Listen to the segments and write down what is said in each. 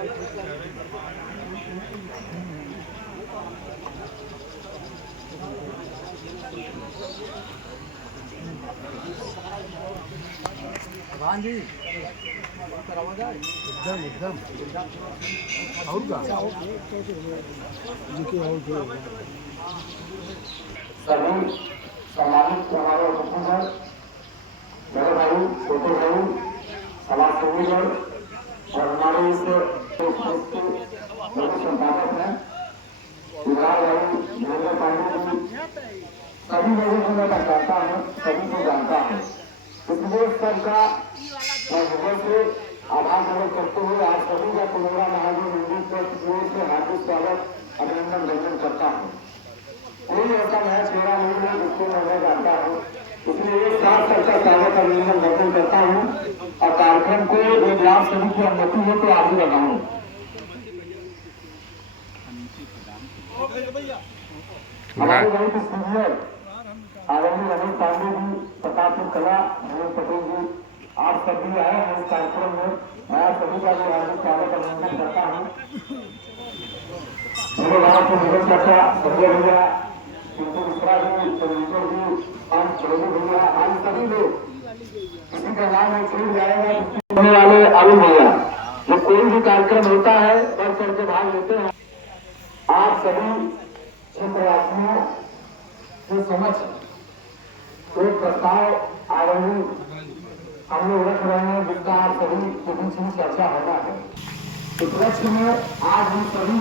हाँ जी एकदम एकदम और का सभी सम्मानित हमारे उपस्थित हैं बड़े भाई छोटे भाई समाज सेवीगण और हमारे इस संस्थापक हैं विराट भाई नरेंद्र पांडे जी। सभी लोगों को मैं पहचानता हूँ, सभी को जानता हूँ, इसलिए सबका मैं हृदय से आभार प्रकट करते हुए आप सभी का पुनौरा महादेव मंदिर पर से हार्दिक स्वागत अभिनंदन व्यक्त करता हूँ। कोई ऐसा नया चेहरा नहीं है जिसको मैं जानता हूँ, इसलिए एक साथ सबका स्वागत अभिनंदन व्यक्त करता हूँ और कार्यक्रम को यदि आप सभी की अनुमति हो तो आगे बढ़ाऊँ। हमारे बहुत सीनियर आदरणीय रमेश पांडे जी, प्रतापपुर कला, नरेंद्र पटेल जी, आप सभी आए हैं इस कार्यक्रम में। मैं आप सभी का भी हार्दिक स्वागत अभिनंदन करता हूँ। मेरे गाँव के निगम चाचा, संजय भैया, पिंटू मिश्रा जी, चंद्रशेखर जी, हम चौधरी भैया, हम सभी लोग किसी का नाम है छूट जाएगा होने वाले अरुण भैया, जो कोई भी कार्यक्रम होता है बढ़ चढ़ के भाग लेते हैं। आप सभी क्षेत्रवासियों के समक्ष एक प्रस्ताव आरोही हम लोग रख रहे हैं जिसका आप सभी के बीच में चर्चा होना है। उपलक्ष्य में आज हम सभी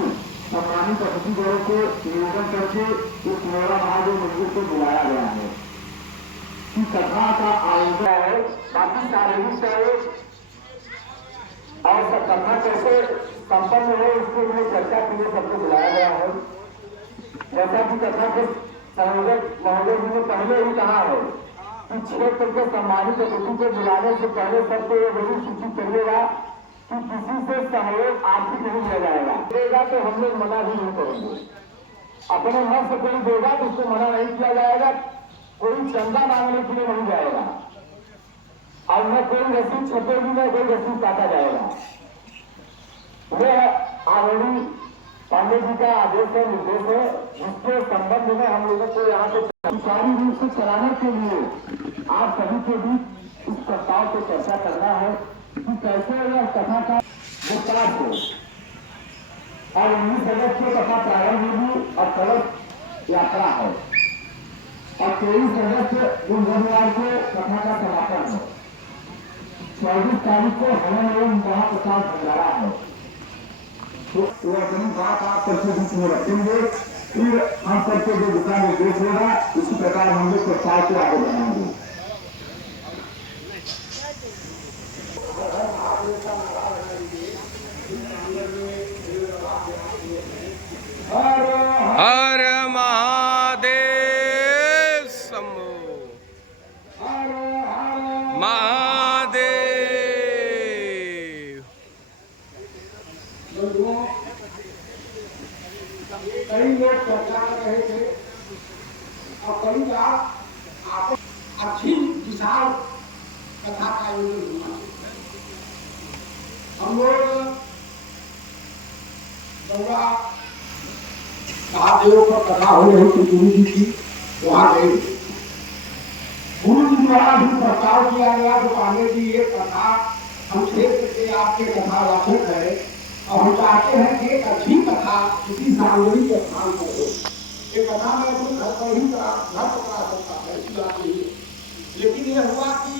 सम्मानित अतिथिगणों को निवेदन करके इस पुनौरा महादेव मंदिर को बुलाया गया है कि कथा का आयोजन है, बाकी शारीरिक सहयोग और कथा कैसे संपन्न हो इसके लिए चर्चा के लिए सबको बुलाया गया है। जैसा कि कथा के संयोजक महोदय जी ने पहले ही कहा है कि क्षेत्र के सम्मानित अतिथि को बुलाने से पहले सबको ये जरूर सूचित करिएगा कि किसी से सहयोग आर्थिक नहीं लिया जाएगा। देगा तो हम लोग मना भी नहीं करेंगे, अपने मन से कोई देगा तो उसको मना नहीं किया जाएगा, कोई चंदा मांगने के लिए नहीं जाएगा और न कोई रसीद छपेगी न कोई रसीद काटा जाएगा। यह आदरणीय पांडे जी का आदेश है, निर्देश है, जिसके संबंध में हम लोगों को यहाँ पे सुचारू रूप से चलाने के लिए आप सभी के बीच इस प्रस्ताव को चर्चा करना है कि कैसे यह कथा का विस्तार हो। और 19 अगस्त को कथा प्रारंभ होगी और कलश यात्रा है और 23 अगस्त उन बुधवार को कथा का समापन है। 24 तारीख को हवन एवं महाप्रसाद भंडारा है। तो अपनी बात आप सबके बीच में रखेंगे, फिर हम सबके जो दिशा निर्देश होगा उसी प्रकार हम लोग प्रचार को आगे बढ़ाएंगे। हर महादेव शंभो महादेव। कई लोग चर्चा कर रहे थे और कई बार अच्छी विशाल कथा का आयोजन हुआ। हम लोग गौरा महादेव पर कथा हो रही थी, गुरु जी की वहां गई। गुरु जी द्वारा भी प्रस्ताव किया गया तो पांडे जी ये कथा हम क्षेत्र के आपके कथा वाचक है और हम चाहते हैं कि एक अच्छी कथा किसी सार्वजनिक स्थान पर हो। ये कथा में अपने घर पर ही घर पकड़ा सकता है, ऐसी बात नहीं है। लेकिन यह हुआ कि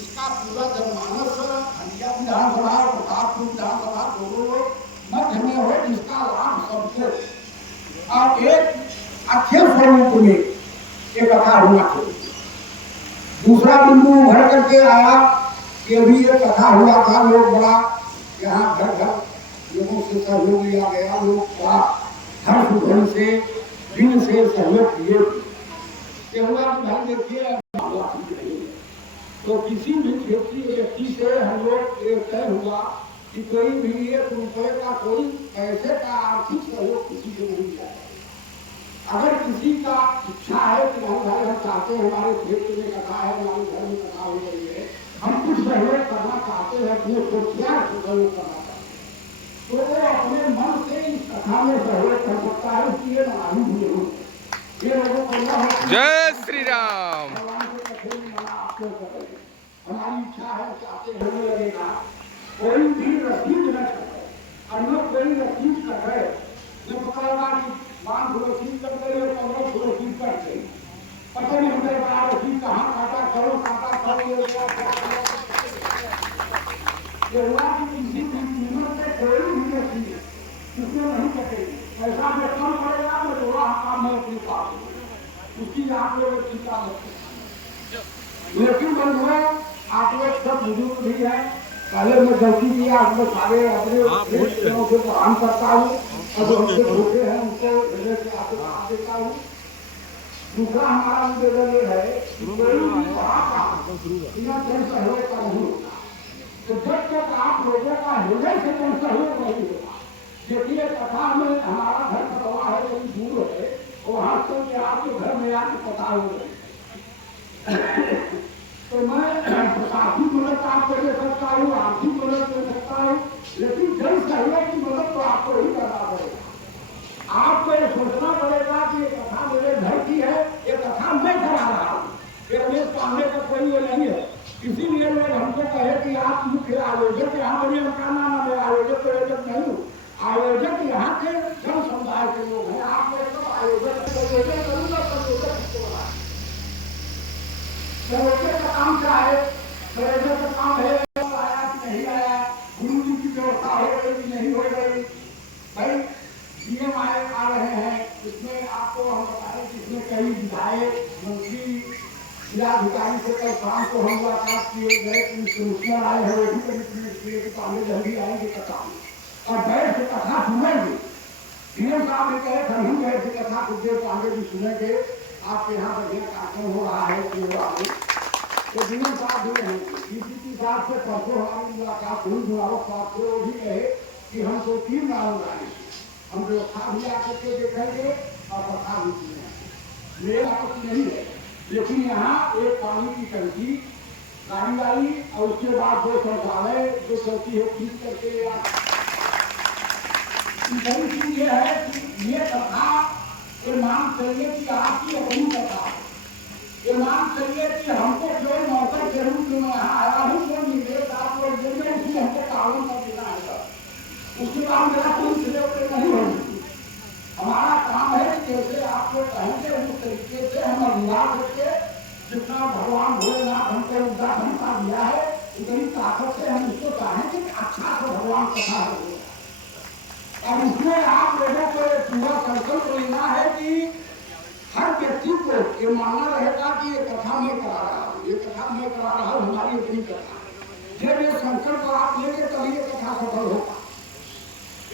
इसका पूरा जनमानस हंडिया विधानसभा और प्रतापपुर विधानसभा दोनों लोग मध्य में हो, जिसका लाभ सबको और एक अच्छे स्वरूप में ये कथा हुआ था। दूसरा बिंदु उभर करके आया कि अभी ये कथा हुआ था, लोग बड़ा यहाँ घर घर लोगों से सहयोग लिया गया, लोग बड़ा हर्ष ध्वनि से दिन से सहयोग किए। भाई देखिए तो किसी भी क्षेत्रीय व्यक्ति से हम लोग ये तय हुआ कि कोई भी 1 रुपये का कोई पैसे का आर्थिक सहयोग किसी को नहीं जाए। अगर किसी का इच्छा है कि भाई हम चाहते हैं हमारे क्षेत्र में कथा है, हमारे घर में कथा हो रही है, हम कुछ सहयोग करना चाहते हैं, अपने को क्या सहयोग करना चाहते हैं, तो कथा में सहयोग कर सकता है, इसलिए मनाही भी नहीं। ये लोगों को न हो जय श्री राम। भगवान के कथे में मना आप क्यों कर रहे हैं? हमारी इच्छा है कि आपके होने लगेगा कोई भी रसीद न करे, और न कोई रसीद कर रहे जो पकड़वा की बांध रसीद कर गए, 15 रसीद कर गए, पता नहीं हमारे बड़ा रसीद कहाँ काटा करो ये हुआ कि किसी भी कीमत से कोई भी रसीद इसमें नहीं कटेगी। पैसा में कम पड़ेगा तो थोड़ा काम है अपने पास, उसकी आप लोग चिंता मत करें। लेकिन बंधुओं, आप लोग सब बुजुर्ग भी हैं, पहले मैं गलती किया, आपको सारे अपने से प्रणाम करता हूँ, और जो हमसे छोटे हैं उनको हृदय से आशीर्वाद देता हूँ। दूसरा हमारा निवेदन ये है कि कोई भी बिना जन सहयोग का नहीं होता। तो जब तक आप लोगों का हृदय से जन सहयोग नहीं होगा, देखिए कथा में हमारा घर पटवा है, कोई दूर है, वहां से आपके घर में आके पता हो गए, तो मैं प्रशासनिक मदद आपको दे सकता हूँ, आर्थिक मदद दे सकता हूँ, लेकिन जन सहयोग की मदद तो आपको ही करना पड़ेगा। आपको ये सोचना पड़ेगा कि ये कथा मेरे घर की है, ये कथा मैं करा रहा हूँ, ये रमेश पांडे का कोई ये नहीं है। इसीलिए लोग हमको कहे कि आप मुख्य आयोजक यहाँ बने, उनका नाम है आयोजक, आयोजक नहीं हूँ, आयोजक यहाँ के जन समुदाय के लोग हैं। आप लोग सब आयोजक करूँगा, संयोजक का काम क्या है? संयोजक का काम है आया कि नहीं आया, गुरु जी की व्यवस्था हो गई कि नहीं हो गई। भाई डीएम आ रहे हैं, इसमें आपको हम बताएं कि इसमें कई विधायक, मंत्री, जिलाधिकारी से कल शाम को हम मुलाकात किए गए, कमिश्नर आए हैं, वो भी कमिश्नर के सामने जल्दी आएंगे कथा और बैठ के कथा सुनेंगे। डीएम साहब ने कहे थे हम बैठ के कथा कुछ देर आगे भी सुनेंगे, आपके यहाँ बढ़िया कार्यक्रम हो रहा है कि हो रहा है, तो डीएम साहब भी रहेंगे। डीसीपी साहब से परसों हमारी मुलाकात हुई, मुबारक साहब से, वो भी कहे कि हम 2-3 गाँव आएंगे, हम व्यवस्था भी आकर के देखेंगे और कथा भी सुनेंगे। मेरा आपत्ति नहीं है, लेकिन यहाँ एक पानी की टंकी गाड़ी आई और उसके बाद 2 शौचालय, 2 चौकी है, ठीक करके बड़ी चीज ये है कि ये कथा ये मांग चाहिए कि आपकी अपनी कथा है, ये मांग चाहिए कि हमको जो मौका जरूर जो मैं यहाँ आया हूँ जो निर्देश आप लोग देंगे उसमें हमको पालन कर देना है। उसके बाद मेरा कोई सिलेक्ट नहीं होगी। हमारा काम है कि जैसे आप लोग कहेंगे उस तरीके से हम अनुवाद करके जितना भगवान भोलेनाथ हमको उद्घाटन का दिया है उतनी ताकत से हम उसको चाहेंगे कि अच्छा से भगवान कथा हो। और इसमें आप लोगों को पूरा संकल्प लेना है कि हर व्यक्ति को ये मानना रहेगा कि ये कथा मैं करा रहा हूँ, ये कथा मैं करा रहा हूँ, हमारी अपनी कथा। जब ये संकल्प आप लेंगे तभी ये कथा सफल होगा।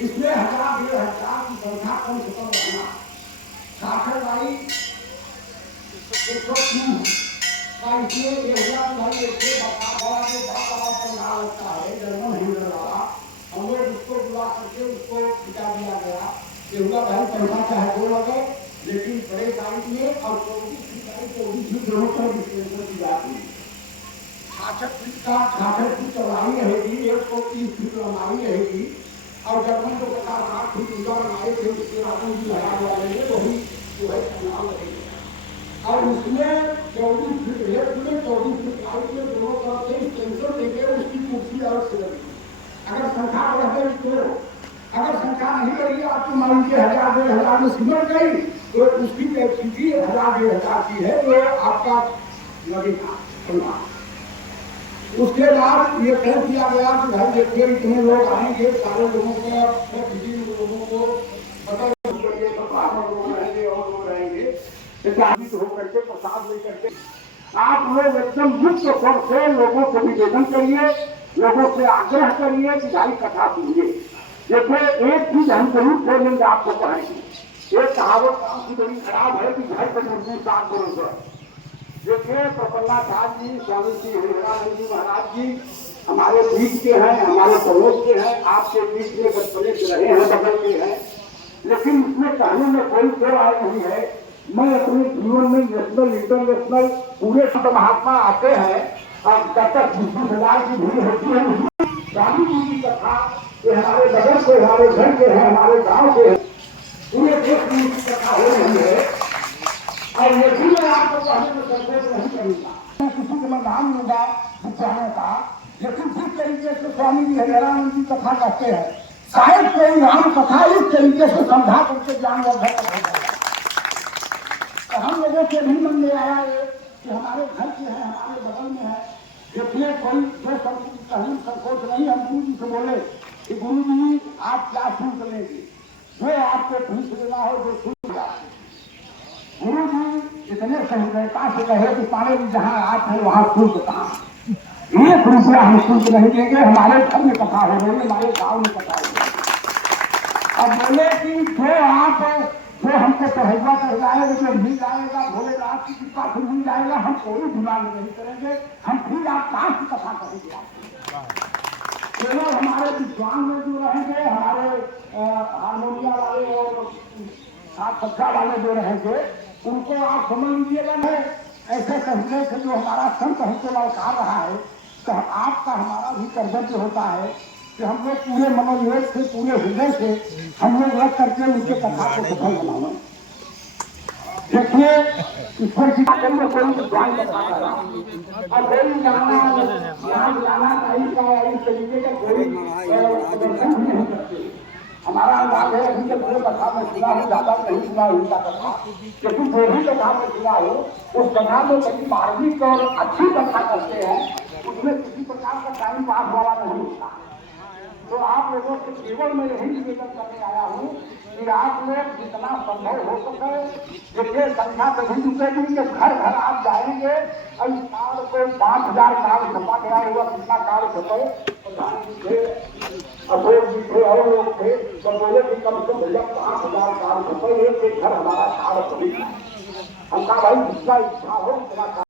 इसमें 1000-1500 की संख्या कम से कम रहना। साक्षर भाई 103 का इसमें भाई एक बड़ा पंडाल होता है, जर्मन हिंदर वाला, हम लोग उसको बुला करके उसको बिता दिया गया। ये भाई पैसा चाहे 2 लगे, लेकिन बड़े तारीख में और 24 तारीख को दोनों तरफ डिस्पेंसर की जाती है। 66 फीट का 66 फीट चौड़ाई रहेगी, 130 फीट लंबाई रहेगी, और जर्मन को 50 फीट ऊंचा बनाए थे, उसके रातों की लगा हुआ रहेंगे, वही जो है पंडाल लगेगा। और उसमें 24 फीट लेफ्ट में 24 फीट राइट में दोनों तरफ से डिस्पेंसर देंगे, उसकी कुर्सी अलग से लगेगी। अगर संख्या बढ़ गई तो, अगर संख्या नहीं बढ़ी आपकी मान लीजिए 1000-1500 में सिमट गई तो उसकी कैपेसिटी 1000-1500 की है, जो आपका लगेगा। उसके बाद ये तय किया गया कि भाई देखिए इतने लोग आएंगे, सारे लोगों को पता रहेंगे और लोग रहेंगे, होकर के प्रसाद लेकर के आप लोग एकदम मुक्त स्वर से लोगों को निवेदन करिए, लोगों से आग्रह करिए कि भाई कथा सुनिए। देखिए एक चीज हम जरूर बोलेंगे, आपको कहेंगे, एक कहावत काम की बड़ी खराब है कि घर पर मुर्गी 7 बरस है। देखिए प्रफुल्लाचार्य जी, स्वामी श्री हरिहरानंद जी महाराज जी हमारे बीच के हैं, हमारे पड़ोस के हैं, आपके बीच में बचपने से रहे हैं, बगल के हैं, लेकिन इसमें कहने में कोई दो राय नहीं है। मैं अपने जीवन में नेशनल इंटरनेशनल पूरे संत महात्मा आते हैं और 10-20 हजार की भीड़ होती है। स्वामी जी की कथा ये हमारे बगल के, हमारे घर के हैं, हमारे गांव के हैं, पूरे देश में इसकी कथा हो रही है। और ये भी मैं आपको कहने में संकोच नहीं करूंगा, मैं किसी को मैं नाम लूंगा विद्यालयों का, लेकिन जिस तरीके से स्वामी जी हरिहरानंद जी कथा कहते हैं, शायद कोई राम कथा इस तरीके से समझा करके ज्ञानवर्धक होगा। तो हम लोगों के भी मन में आया है कि हमारे घर के हैं, हमारे बगल में है, देखिए कोई जो कहीं संकोच नहीं। हम गुरु जी से बोले कि गुरु जी आप क्या शुल्क लेंगे, जो आपको फीस लेना हो जो शुल्क। गुरु जी इतने सहृदयता से कहे कि पाने जी जहाँ आप हैं वहाँ शुल्क कहाँ, 1 रुपया हम शुल्क नहीं देंगे। हमारे घर में कथा हो रही है, हमारे गाँव में कथा हो रही है। अब बोले कि जो हमको पढ़ेगा कर जाएगा, जो मिल जाएगा भोलेनाथ की कृपा से मिल जाएगा, हम कोई डिमांड नहीं करेंगे, हम फिर आप कहाँ की कथा करेंगे। केवल हमारे विद्वान में जो रहेंगे, हमारे हारमोनिया वाले और साथ सज्जा वाले जो रहेंगे, उनको आप समझ लीजिएगा। मैं ऐसे कहने से जो हमारा संत हमको ललकार रहा है, तो आपका हमारा भी कर्तव्य होता है कि हम लोग पूरे मनोयोग से, पूरे हृदय से हम लोग लग करके उनके कथा को सफल बनाना। देखिए ईश्वर की बात में कोई विद्वान कथा कर रहा और कोई जाना कहीं का इस तरीके का कोई प्रदर्शन भी नहीं करते। हमारा अंदाज है अभी तक जो कथा में सुना हो, ज्यादा नहीं सुना उनका कथा, लेकिन जो भी कथा में सुना हो उस कथा में बड़ी मार्मिक और अच्छी कथा करते हैं, उसमें किसी प्रकार का टाइम पास वाला नहीं होता। तो आप लोगों से केवल मैं यही निवेदन करने आया हूँ कि आप लोग जितना संभव हो सके, देखिए संख्या कभी जुटेगी कि घर घर आप जाएंगे और इस कार्ड को 5000 कार्ड छपा गया हुआ, कितना कार्ड छपे, प्रधान जी थे, अशोक जी थे और लोग थे, तो बोले कि कम से कम भैया 5000 कार्ड छपे, एक घर हमारा कार्ड सभी। हम कहा भाई जितना इच्छा हो उतना